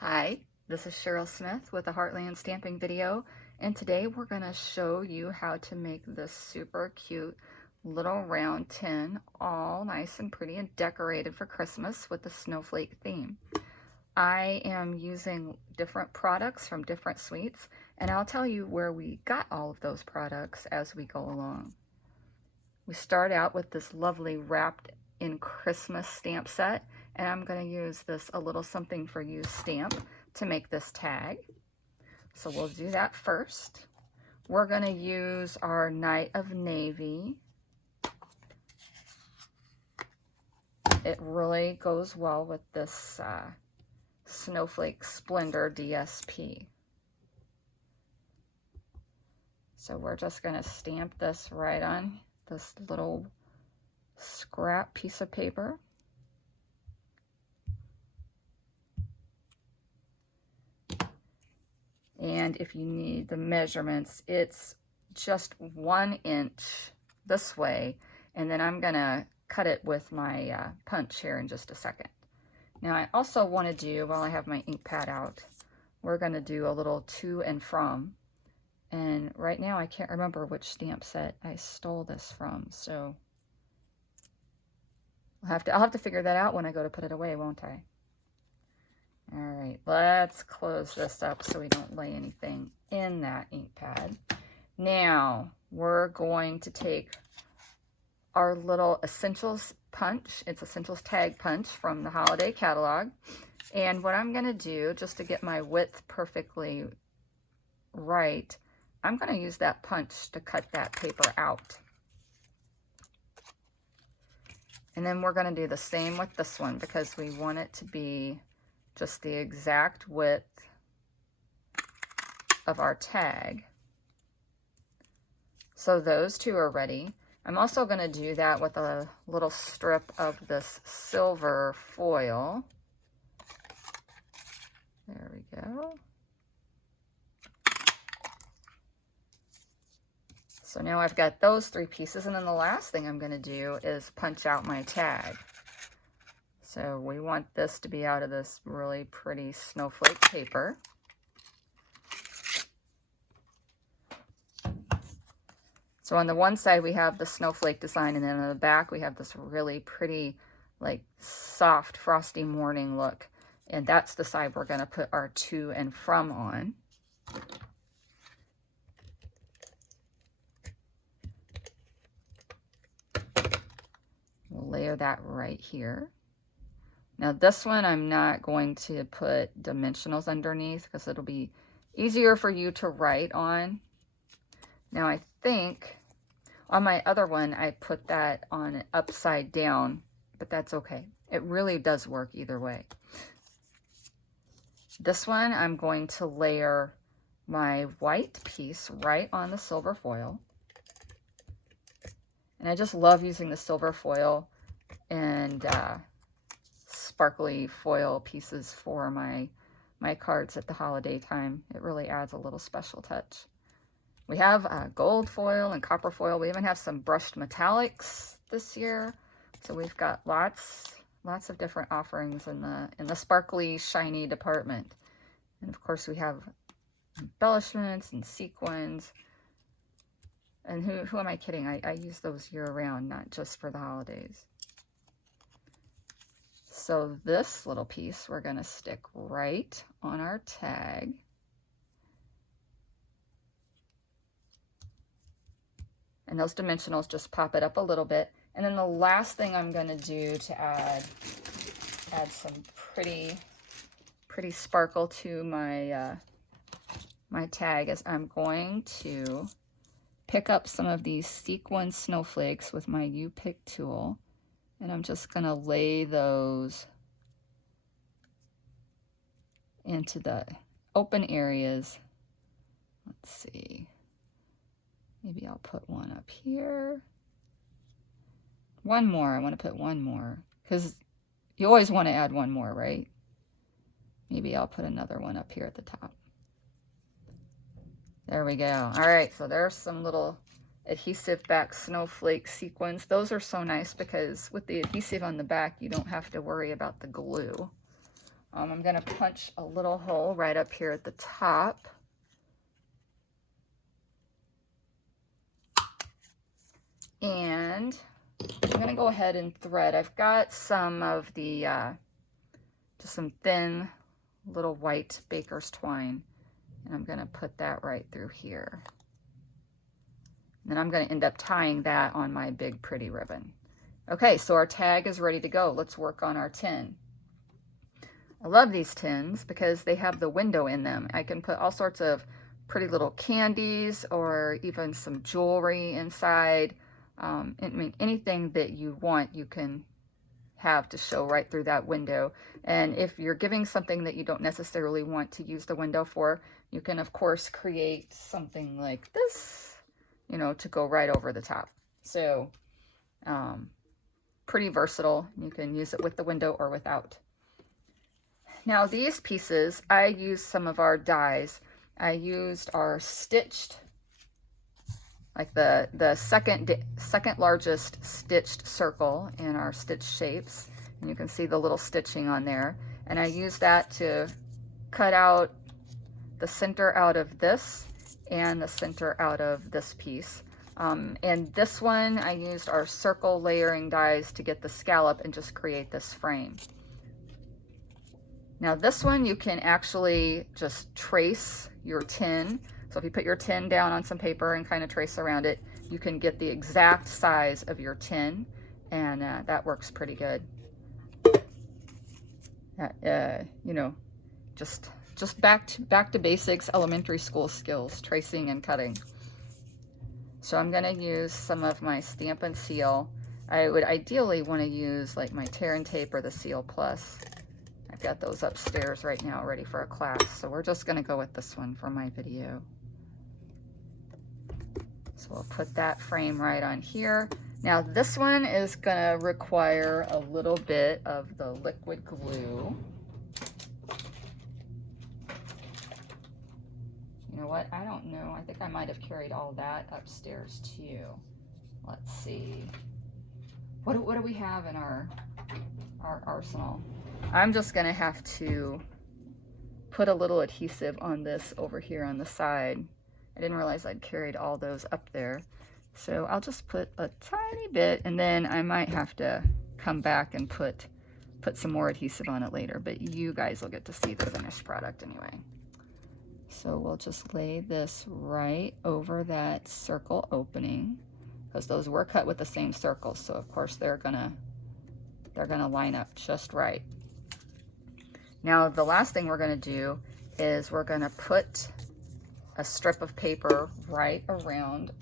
Hi, this is Cheryl Smith with a Heartland Stamping video, and today we're going to show you how to make this super cute little round tin, all nice and pretty and decorated for Christmas with the snowflake theme. I am using different products from different suites, and I'll tell you where we got all of those products as we go along. We start out with this lovely wrapped in Christmas stamp set, and I'm going to use this A Little Something for You stamp to make this tag. So we'll do that first. We're going to use our Night of Navy. It really goes well with this Snowflake Splendor DSP. So we're just going to stamp this right on this little scrap piece of paper. And if you need the measurements, it's just 1 inch this way, and then I'm gonna cut it with my punch here in just a second. Now I also want to do, while I have my ink pad out, we're gonna do a little to and from, and right now I can't remember which stamp set I stole this from, so I'll have to figure that out when I go to put it away, won't I? All right, let's close this up so we don't lay anything in that ink pad. Now we're going to take our little Essentials punch. It's Essentials Tag Punch from the holiday catalog. And what I'm gonna do, just to get my width perfectly right, I'm gonna use that punch to cut that paper out. And then we're gonna do the same with this one because we want it to be just the exact width of our tag. So those two are ready. I'm also going to do that with a little strip of this silver foil. There we go. So now I've got those 3 pieces, and then the last thing I'm going to do is punch out my tag. So we want this to be out of this really pretty snowflake paper. So on the one side we have the snowflake design, and then on the back we have this really pretty, like, soft frosty morning look. And that's the side we're going to put our to and from on. We'll layer that right here. Now this one I'm not going to put dimensionals underneath because it'll be easier for you to write on. Now I think on my other one I put that on upside down, but that's okay. It really does work either way. This one I'm going to layer my white piece right on the silver foil. And I just love using the silver foil and sparkly foil pieces for my cards at the holiday time. It really adds a little special touch. We have gold foil and copper foil. We even have some brushed metallics this year. So we've got lots of different offerings in the sparkly, shiny department. And of course we have embellishments and sequins. And who am I kidding? I use those year round, not just for the holidays. So this little piece we're going to stick right on our tag. And those dimensionals just pop it up a little bit. And then the last thing I'm going to do to add some pretty sparkle to my my tag is I'm going to pick up some of these sequin snowflakes with my U-pick tool. And I'm just going to lay those into the open areas. Let's see. Maybe I'll put one up here. One more. I want to put one more because you always want to add one more, right? Maybe I'll put another one up here at the top. There we go. All right, so there's some little adhesive back snowflake sequins. Those are so nice because with the adhesive on the back, you don't have to worry about the glue. I'm going to punch a little hole right up here at the top. And I'm going to go ahead and thread. I've got some of the, just some thin little white baker's twine. And I'm going to put that right through here. And then I'm going to end up tying that on my big pretty ribbon. Okay, so our tag is ready to go. Let's work on our tin. I love these tins because they have the window in them. I can put all sorts of pretty little candies or even some jewelry inside. I mean, anything that you want, you can have to show right through that window. And if you're giving something that you don't necessarily want to use the window for, you can of course create something like this, you know, to go right over the top. So pretty versatile. You can use it with the window or without. Now these pieces, I used some of our dies. I used our stitched, like the second largest stitched circle in our stitch shapes. And you can see the little stitching on there. And I used that to cut out the center out of this and the center out of this piece. And this one, I used our circle layering dies to get the scallop and just create this frame. Now this one, you can actually just trace your tin. So if you put your tin down on some paper and kind of trace around it, you can get the exact size of your tin, and that works pretty good. You know, just back to basics, elementary school skills, tracing and cutting. So I'm gonna use some of my Stamp and Seal. I would ideally want to use like my Tear and Tape or the Seal Plus. I've got those upstairs right now ready for a class, so we're just gonna go with this one for my video. So we'll put that frame right on here. Now this one is gonna require a little bit of the liquid glue. You know what, I don't know. I think I might have carried all that upstairs too. Let's see. What do we have in our arsenal? I'm just gonna have to put a little adhesive on this over here on the side. I didn't realize I'd carried all those up there. So I'll just put a tiny bit, and then I might have to come back and put some more adhesive on it later, but you guys will get to see the finished product anyway. So we'll just lay this right over that circle opening, because those were cut with the same circles, so of course they're gonna line up just right. Now the last thing we're gonna do is we're gonna put a strip of paper right around,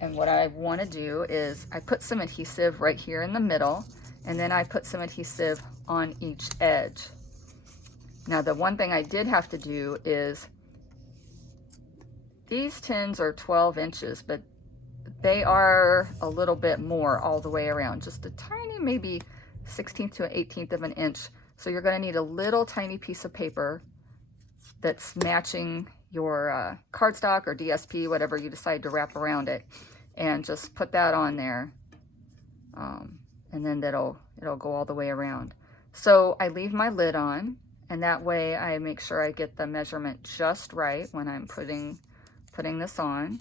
and what I want to do is I put some adhesive right here in the middle, and then I put some adhesive on each edge. Now the one thing I did have to do is, these tins are 12 inches, but they are a little bit more all the way around, just a tiny, maybe 1/16 to 1/18 of an inch. So you're going to need a little tiny piece of paper that's matching your cardstock or DSP, whatever you decide to wrap around it, and just put that on there, and then it'll go all the way around. So I leave my lid on, and that way I make sure I get the measurement just right when I'm putting this on.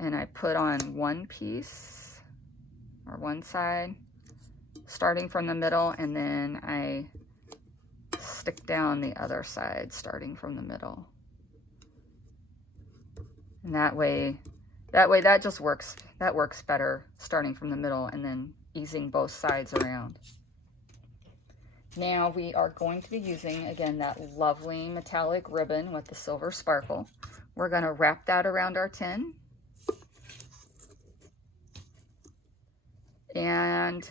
And I put on one piece or one side starting from the middle, and then I stick down the other side starting from the middle. And that way that just works. That works better, starting from the middle and then easing both sides around. Now we are going to be using, again, that lovely metallic ribbon with the silver sparkle. We're going to wrap that around our tin. And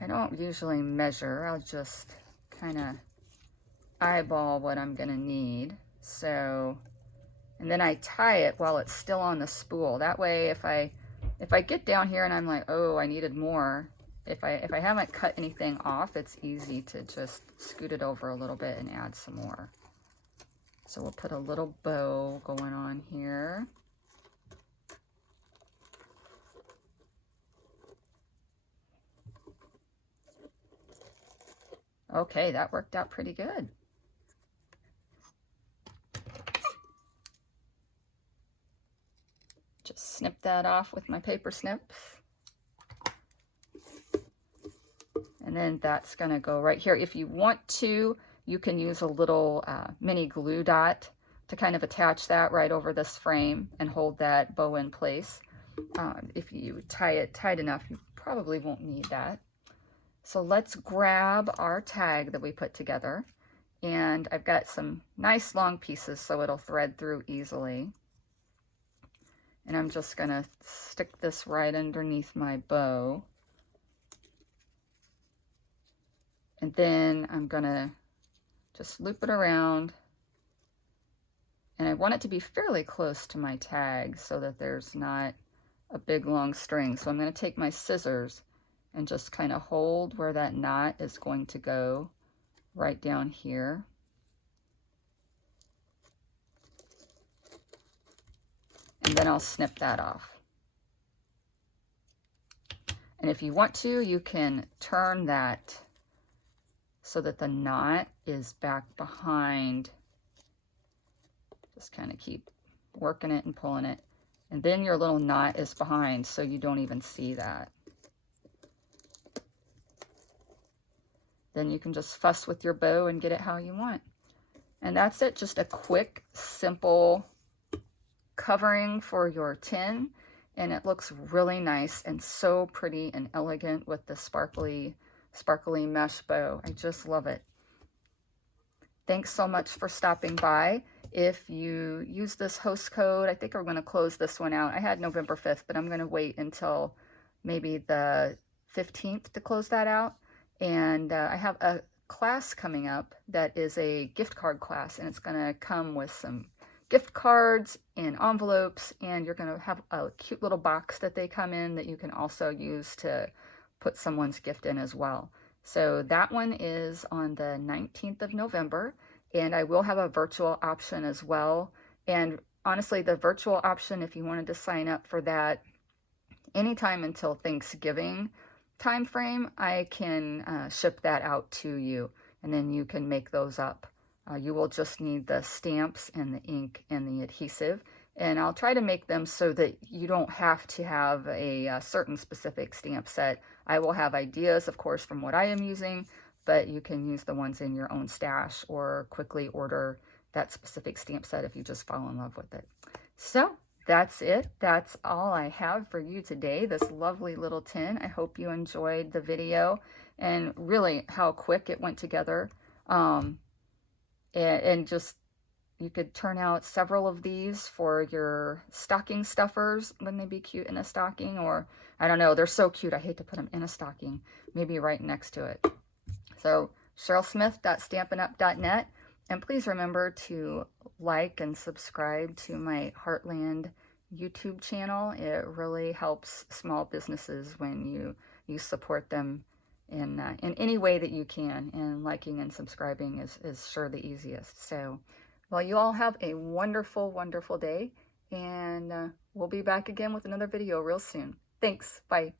I don't usually measure. I'll just kind of eyeball what I'm going to need. So, and then I tie it while it's still on the spool. That way, if I get down here and I'm like, oh, I needed more, if I haven't cut anything off, it's easy to just scoot it over a little bit and add some more. So we'll put a little bow going on here. Okay, that worked out pretty good. Just snip that off with my paper snips. And then that's going to go right here. If you want to, you can use a little mini glue dot to kind of attach that right over this frame and hold that bow in place. If you tie it tight enough, you probably won't need that. So let's grab our tag that we put together. And I've got some nice long pieces so it'll thread through easily. And I'm just going to stick this right underneath my bow. And then I'm going to just loop it around. And I want it to be fairly close to my tag so that there's not a big long string. So I'm going to take my scissors and just kind of hold where that knot is going to go right down here. And then I'll snip that off. And if you want to, you can turn that so that the knot is back behind. Just kind of keep working it and pulling it. And then your little knot is behind, so you don't even see that. Then you can just fuss with your bow and get it how you want. And that's it, just a quick, simple covering for your tin. And it looks really nice and so pretty and elegant with the sparkly mesh bow. I just love it. Thanks so much for stopping by. If you use this host code, I think I'm going to close this one out. I had November 5th, but I'm going to wait until maybe the 15th to close that out. And I have a class coming up that is a gift card class, and it's going to come with some gift cards and envelopes, and you're going to have a cute little box that they come in that you can also use to put someone's gift in as well. So that one is on the 19th of November, and I will have a virtual option as well. And honestly, the virtual option, if you wanted to sign up for that anytime until Thanksgiving time frame, I can ship that out to you, and then you can make those up. You will just need the stamps and the ink and the adhesive, and I'll try to make them so that you don't have to have a certain specific stamp set. I will have ideas, of course, from what I am using, but you can use the ones in your own stash or quickly order that specific stamp set if you just fall in love with it. So that's it. That's all I have for you today, this lovely little tin. I hope you enjoyed the video and really how quick it went together. And just, you could turn out several of these for your stocking stuffers. Wouldn't they be cute in a stocking? Or, I don't know, they're so cute. I hate to put them in a stocking, maybe right next to it. So, CherylSmith.stampinup.net. And please remember to like and subscribe to my Heartland YouTube channel. It really helps small businesses when you support them in any way that you can. And liking and subscribing is sure the easiest. So, well, you all have a wonderful, wonderful day. And we'll be back again with another video real soon. Thanks. Bye.